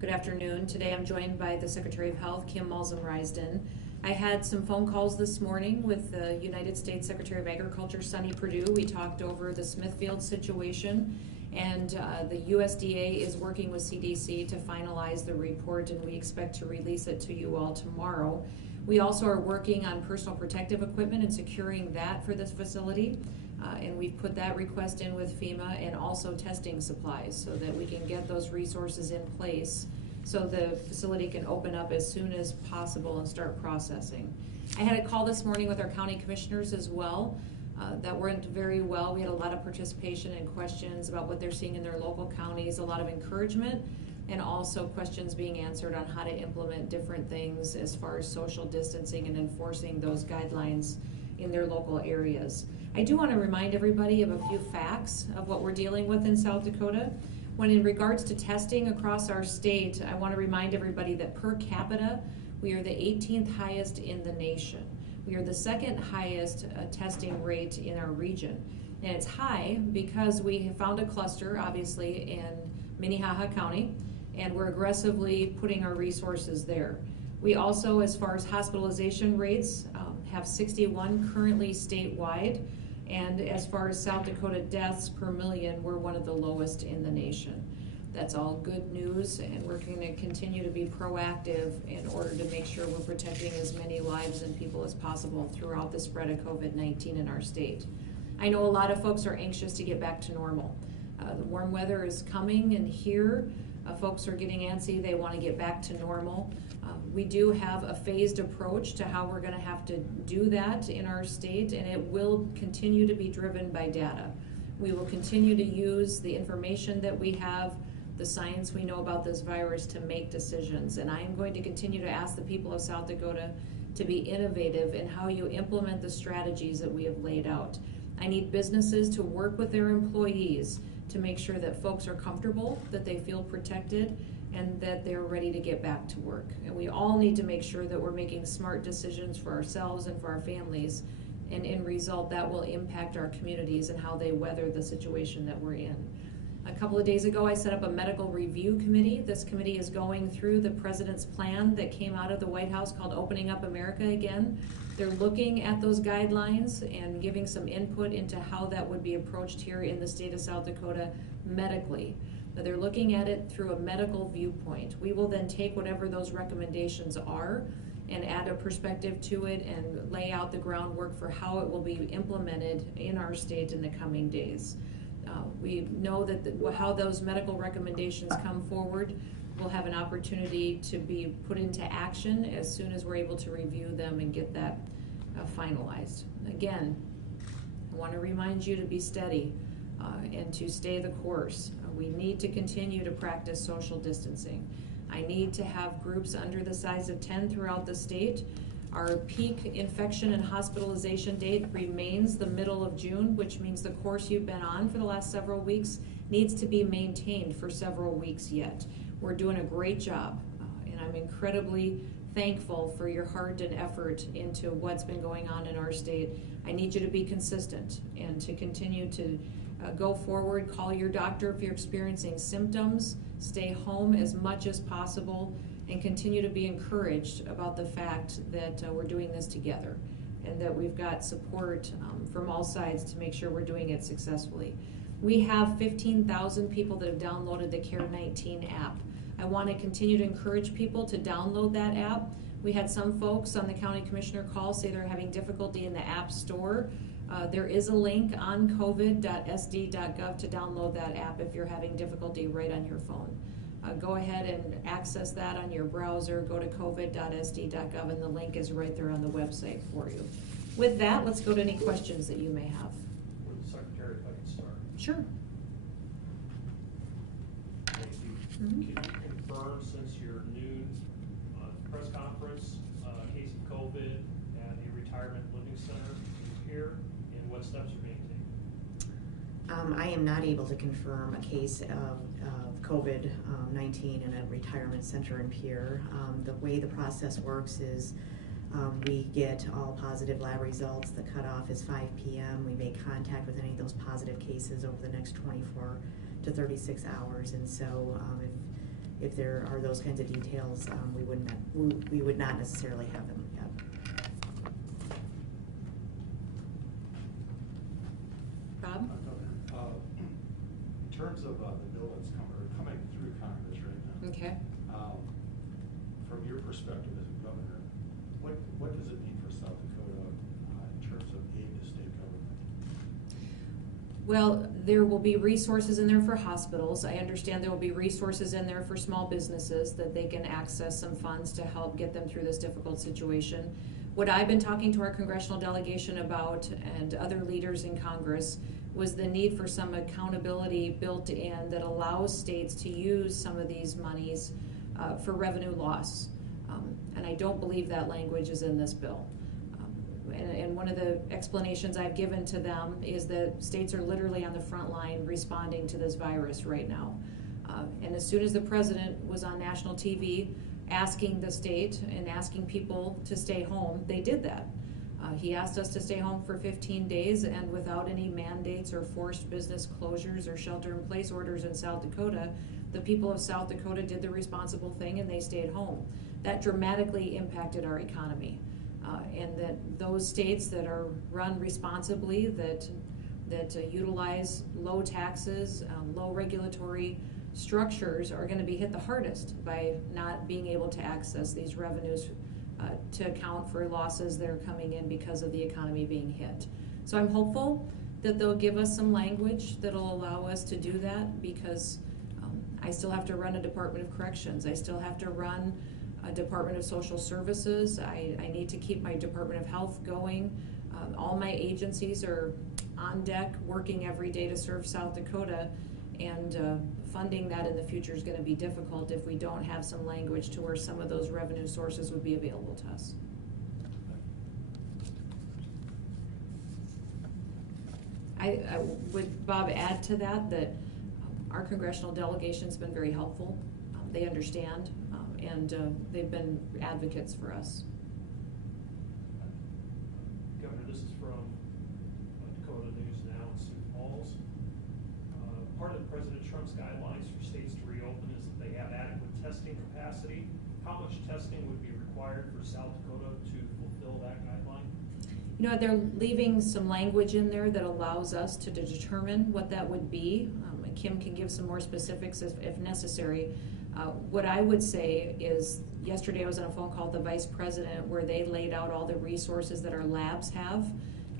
Good afternoon. Today I'm joined by the Secretary of Health, Kim Malzahn-Risden. I had some phone calls this morning with the United States Secretary of Agriculture, Sonny Perdue. We talked over the Smithfield situation, and the USDA is working with CDC to finalize the report, and we expect to release it to you all tomorrow. We also are working on personal protective equipment and securing that for this facility. And we've put that request in with FEMA, and also testing supplies so that we can get those resources in place so the facility can open up as soon as possible and start processing. I had a call this morning with our county commissioners as well. That went very well. We had a lot of participation and questions about what they're seeing in their local counties, a lot of encouragement, and also questions being answered on how to implement different things as far as social distancing and enforcing those guidelines in their local areas. I do want to remind everybody of a few facts of what we're dealing with in South Dakota. When in regards to testing across our state, I want to remind everybody that per capita, we are the 18th highest in the nation. We are the second highest testing rate in our region. And it's high because we have found a cluster, obviously, in Minnehaha County, and we're aggressively putting our resources there. We also, as far as hospitalization rates, have 61 currently statewide. And as far as South Dakota deaths per million, we're one of the lowest in the nation. That's all good news, and we're going to continue to be proactive in order to make sure we're protecting as many lives and people as possible throughout the spread of COVID-19 in our state. I know a lot of folks are anxious to get back to normal. The warm weather is coming and here. Folks are getting antsy. They want to get back to normal. We do have a phased approach to how we're going to have to do that in our state, and it will continue to be driven by data. We will continue to use the information that we have, the science we know about this virus, to make decisions. And I am going to continue to ask the people of South Dakota to be innovative in how you implement the strategies that we have laid out. I need businesses to work with their employees to make sure that folks are comfortable, that they feel protected, and that they're ready to get back to work. And we all need to make sure that we're making smart decisions for ourselves and for our families, and in result that will impact our communities and how they weather the situation that we're in. A couple of days ago I set up a medical review committee. This committee is going through the president's plan that came out of the White House called Opening Up America Again. They're looking at those guidelines and giving some input into how that would be approached here in the state of South Dakota medically. But they're looking at it through a medical viewpoint. We will then take whatever those recommendations are and add a perspective to it and lay out the groundwork for how it will be implemented in our state in the coming days. We know that how those medical recommendations come forward, we'll have an opportunity to be put into action as soon as we're able to review them and get that finalized. Again, I want to remind you to be steady and to stay the course. We need to continue to practice social distancing. I need to have groups under the size of 10 throughout the state. Our peak infection and hospitalization date remains the middle of June, which means the course you've been on for the last several weeks needs to be maintained for several weeks yet. We're doing a great job, and I'm incredibly thankful for your heart and effort into what's been going on in our state. I need you to be consistent and to continue to go forward. Call your doctor if you're experiencing symptoms. Stay home as much as possible, and continue to be encouraged about the fact that we're doing this together and that we've got support from all sides to make sure we're doing it successfully. We have 15,000 people that have downloaded the CARE-19 app. I want to continue to encourage people to download that app. We had some folks on the county commissioner call say they're having difficulty in the app store. There is a link on covid.sd.gov to download that app if you're having difficulty right on your phone. Go ahead and access that on your browser. Go to covid.sd.gov, and the link is right there on the website for you. With that, let's go to any questions that you may have. With the Secretary, if I can start. Sure. Thank you. Can you confirm, since your noon press conference, case of COVID at a retirement living center is here, and what steps are being taken? I am not able to confirm a case of COVID-19 in a retirement center in Pierre. The way the process works is we get all positive lab results. The cutoff is 5 p.m. We make contact with any of those positive cases over the next 24 to 36 hours. And so if there are those kinds of details, we would not necessarily have them yet. Bob? In terms of the bill that's coming through Congress right now. Okay. From your perspective as a governor, what does it mean for South Dakota in terms of aid to state government? Well, there will be resources in there for hospitals. I understand there will be resources in there for small businesses that they can access some funds to help get them through this difficult situation. What I've been talking to our congressional delegation about and other leaders in Congress was the need for some accountability built in that allows states to use some of these monies for revenue loss. And I don't believe that language is in this bill. And one of the explanations I've given to them is that states are literally on the front line responding to this virus right now. And as soon as the president was on national TV asking the state and asking people to stay home, they did that. He asked us to stay home for 15 days, and without any mandates or forced business closures or shelter-in-place orders in South Dakota, the people of South Dakota did the responsible thing and they stayed home. That dramatically impacted our economy. And that those states that are run responsibly, that utilize low taxes, low regulatory structures are going to be hit the hardest by not being able to access these revenues to account for losses that are coming in because of the economy being hit. So I'm hopeful that they'll give us some language that'll allow us to do that, because I still have to run a Department of Corrections. I still have to run a Department of Social Services. I need to keep my Department of Health going. All my agencies are on deck working every day to serve South Dakota, and funding that in the future is going to be difficult if we don't have some language to where some of those revenue sources would be available to us. I would, Bob, add to that our congressional delegation's been very helpful. They understand, and they've been advocates for us. Governor, this is from Dakota News Now in Sioux Falls. Part of President Trump's guidelines for states to reopen is that they have adequate testing capacity. How much testing would be required for South Dakota to fulfill that guideline? You know, they're leaving some language in there that allows us to determine what that would be. And Kim can give some more specifics if necessary. What I would say is, yesterday I was on a phone call with the Vice President where they laid out all the resources that our labs have,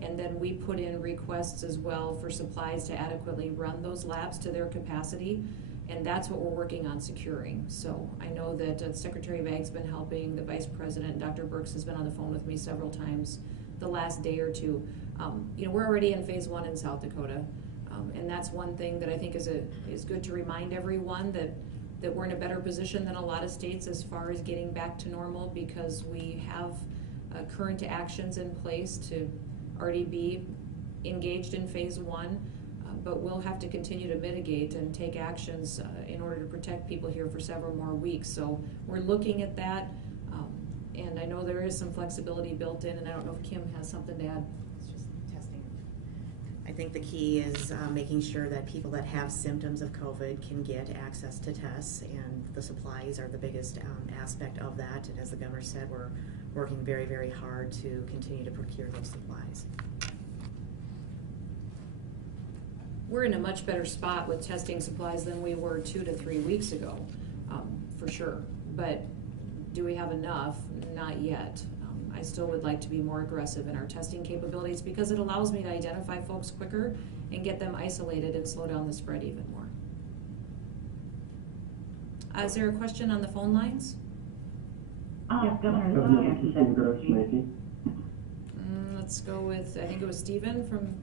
and then we put in requests as well for supplies to adequately run those labs to their capacity, and that's what we're working on securing. So I know that Secretary of Ag's been helping, the Vice President, Dr. Burks, has been on the phone with me several times the last day or two. You know, we're already in phase 1 in South Dakota, and that's one thing that I think is good to remind everyone that we're in a better position than a lot of states as far as getting back to normal, because we have current actions in place to already be engaged in phase 1, but we'll have to continue to mitigate and take actions in order to protect people here for several more weeks. So we're looking at that, and I know there is some flexibility built in, and I don't know if Kim has something to add. It's just testing. I think the key is making sure that people that have symptoms of COVID can get access to tests, and the supplies are the biggest aspect of that. And as the governor said, we're working very, very hard to continue to procure those supplies. We're in a much better spot with testing supplies than we were 2 to 3 weeks ago, for sure. But do we have enough? Not yet. I still would like to be more aggressive in our testing capabilities, because it allows me to identify folks quicker and get them isolated and slow down the spread even more. Is there a question on the phone lines? Yes, Governor. Let's go with, I think it was Stephen from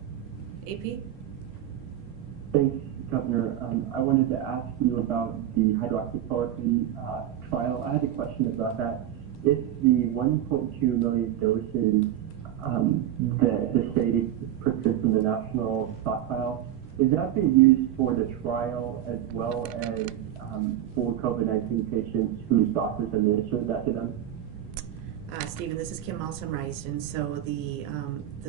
AP. Thanks, Governor. I wanted to ask you about the hydroxychloroquine trial. I had a question about that. If the 1.2 million doses that the state purchased from the national stockpile, is that being used for the trial as well as for COVID-19 patients whose doctors administered that to them? Stephen, this is Kim Malson-Rice, and so the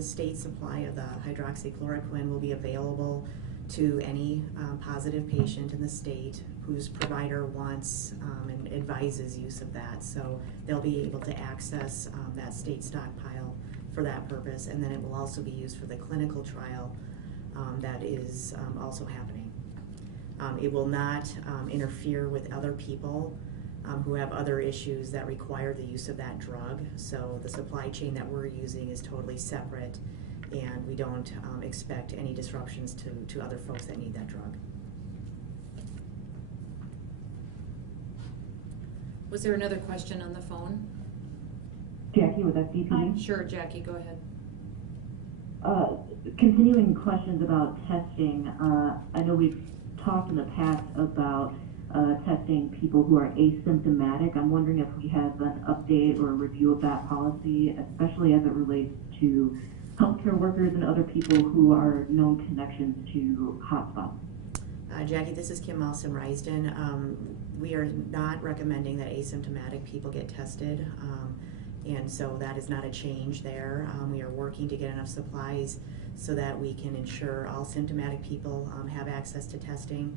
state supply of the hydroxychloroquine will be available to any positive patient in the state whose provider wants and advises use of that. So they'll be able to access that state stockpile for that purpose, and then it will also be used for the clinical trial that is also happening. It will not interfere with other people who have other issues that require the use of that drug. So the supply chain that we're using is totally separate, and we don't expect any disruptions to other folks that need that drug. Was there another question on the phone? Jackie with SDPD. Sure, Jackie, go ahead. Continuing questions about testing. I know we've talked in the past about testing people who are asymptomatic. I'm wondering if we have an update or a review of that policy, especially as it relates to healthcare workers and other people who are known connections to hotspots. Jackie, this is Kim Malson-Risden. We are not recommending that asymptomatic people get tested, and so that is not a change there. We are working to get enough supplies so that we can ensure all symptomatic people have access to testing.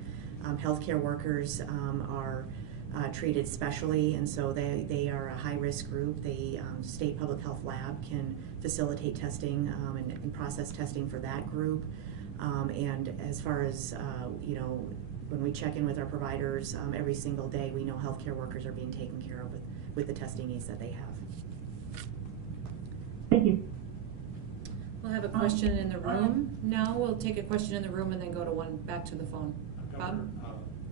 Healthcare workers are treated specially, and so they are a high-risk group. The state public health lab can facilitate testing and process testing for that group. And as far as, when we check in with our providers every single day, we know healthcare workers are being taken care of with the testing needs that they have. Thank you. We'll have a question in the room. Now we'll take a question in the room and then go to one back to the phone. Governor,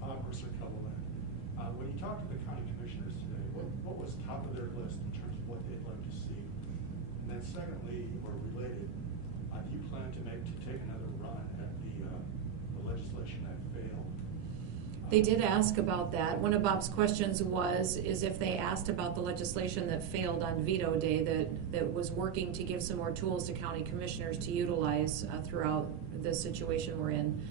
Bob Mercer-Cumberland. When you talked to the county commissioners today, what was top of their list in terms of what they'd like to see? And then secondly, or related, do you plan to take another run at the legislation that failed? They did ask about that. One of Bob's questions is if they asked about the legislation that failed on veto day that was working to give some more tools to county commissioners to utilize throughout the situation we're in.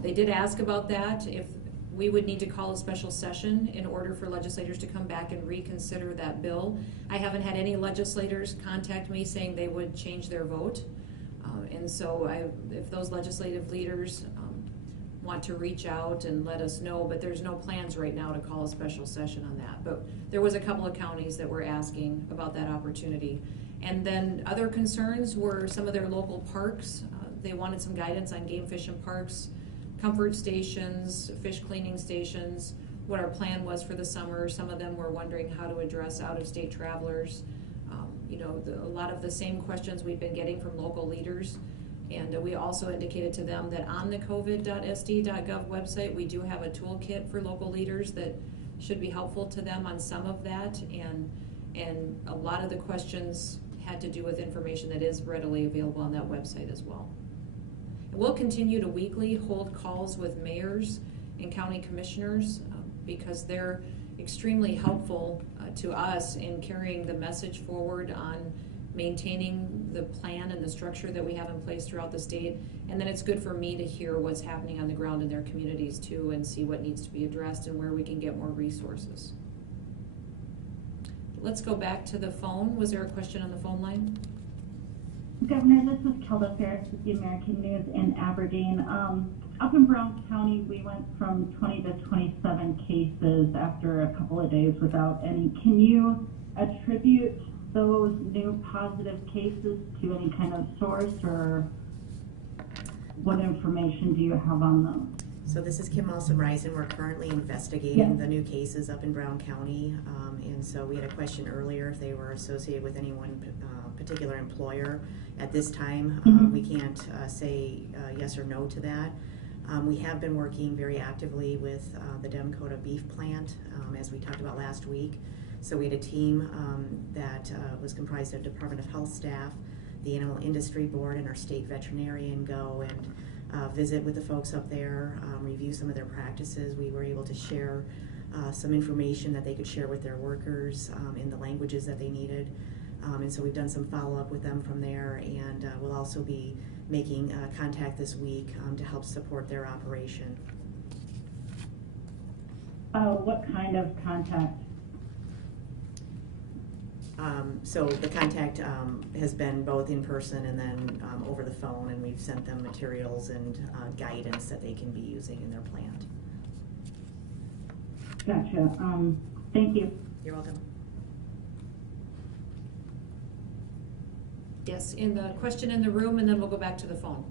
They did ask about that, if we would need to call a special session in order for legislators to come back and reconsider that bill. I haven't had any legislators contact me saying they would change their vote. And so if those legislative leaders want to reach out and let us know, but there's no plans right now to call a special session on that. But there was a couple of counties that were asking about that opportunity. And then other concerns were some of their local parks. They wanted some guidance on game fish and parks, comfort stations, fish cleaning stations, what our plan was for the summer. Some of them were wondering how to address out-of-state travelers. A lot of the same questions we've been getting from local leaders. And we also indicated to them that on the covid.sd.gov website, we do have a toolkit for local leaders that should be helpful to them on some of that. And a lot of the questions had to do with information that is readily available on that website as well. We'll continue to weekly hold calls with mayors and county commissioners because they're extremely helpful to us in carrying the message forward on maintaining the plan and the structure that we have in place throughout the state. And then it's good for me to hear what's happening on the ground in their communities too and see what needs to be addressed and where we can get more resources. Let's go back to the phone. Was there a question on the phone line? Governor, this is Kelda Ferris with the American News in Aberdeen. Up in Brown County, we went from 20 to 27 cases after a couple of days without any. Can you attribute those new positive cases to any kind of source, or what information do you have on them? So this is Kim Malson-Risden. We're currently investigating the new cases up in Brown County. And so we had a question earlier if they were associated with any one particular employer. At this time, we can't say yes or no to that. We have been working very actively with the Dakota beef plant, as we talked about last week. So we had a team that was comprised of Department of Health staff, the Animal Industry Board, and our state veterinarian go and visit with the folks up there, review some of their practices. We were able to share some information that they could share with their workers in the languages that they needed. And so we've done some follow-up with them from there, and we'll also be making contact this week to help support their operation. What kind of contact? So the contact has been both in person and then over the phone, and we've sent them materials and guidance that they can be using in their plant. Gotcha. Thank you. You're welcome. Yes, in the question in the room, and then we'll go back to the phone.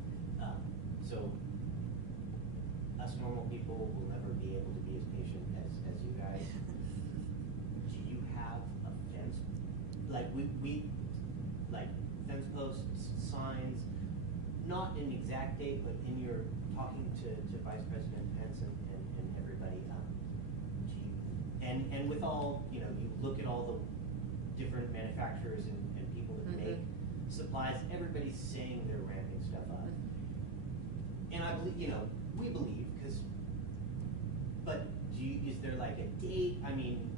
So, us normal people will never be able to be as patient as you guys. Do you have a fence? Like, we like fence posts, signs, not an exact date, but in your talking to Vice President Pence and everybody, do you, and with all, you look at all the different manufacturers and people that make supplies, everybody's saying they're ramping stuff up. And I believe, we believe, but is there like a date? I mean,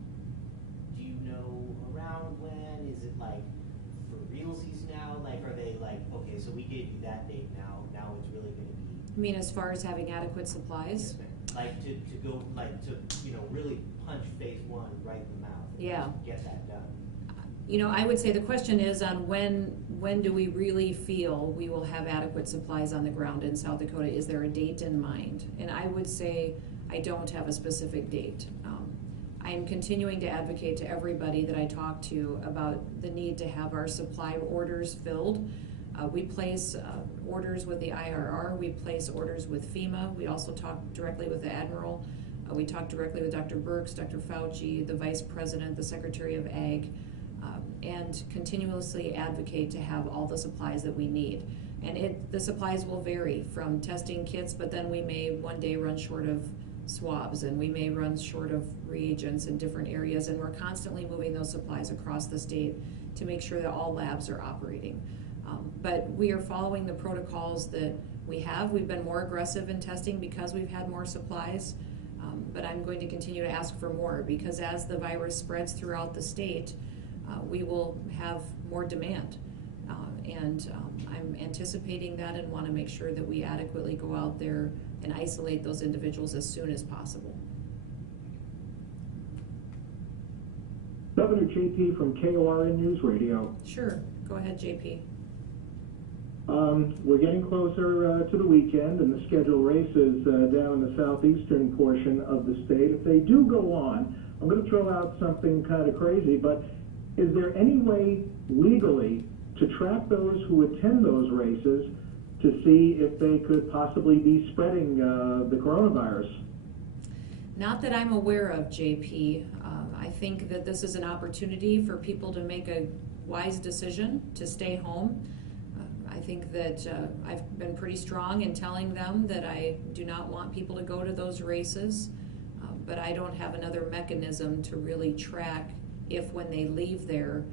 do you know around when? Is it like for realsies now? Like, are they like, okay, so we gave you that date now it's really going to be. I mean, as far as having adequate supplies? Like to go, like to, really punch phase one right in the mouth. Yeah. Get that done. I would say the question is on when do we really feel we will have adequate supplies on the ground in South Dakota? Is there a date in mind? And I would say I don't have a specific date. I am continuing to advocate to everybody that I talk to about the need to have our supply orders filled. We place orders with the IRR. We place orders with FEMA. We also talk directly with the Admiral. We talk directly with Dr. Birx, Dr. Fauci, the Vice President, the Secretary of Ag. And continuously advocate to have all the supplies that we need. And the supplies will vary from testing kits, but then we may one day run short of swabs, and we may run short of reagents in different areas, and we're constantly moving those supplies across the state to make sure that all labs are operating. But we are following the protocols that we have. We've been more aggressive in testing because we've had more supplies, but I'm going to continue to ask for more, because as the virus spreads throughout the state, we will have more demand. I'm anticipating that and want to make sure that we adequately go out there and isolate those individuals as soon as possible. Governor JP from KORN News Radio. Sure, go ahead, JP. We're getting closer to the weekend, and the scheduled races down in the southeastern portion of the state. If they do go on, I'm going to throw out something kind of crazy, but is there any way legally to track those who attend those races to see if they could possibly be spreading the coronavirus? Not that I'm aware of, JP. I think that this is an opportunity for people to make a wise decision to stay home. I think that I've been pretty strong in telling them that I do not want people to go to those races, but I don't have another mechanism to really track if when they leave there,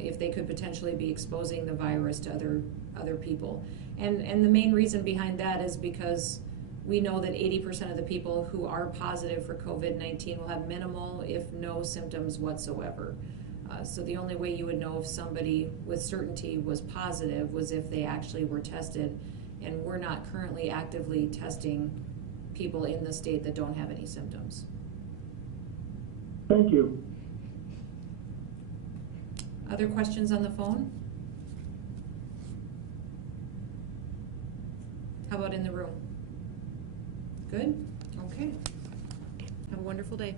if they could potentially be exposing the virus to other people. And the main reason behind that is because we know that 80% of the people who are positive for COVID-19 will have minimal, if no symptoms whatsoever. So the only way you would know if somebody with certainty was positive was if they actually were tested, and we're not currently actively testing people in the state that don't have any symptoms. Thank you. Other questions on the phone? How about in the room? Good? Okay. Have a wonderful day.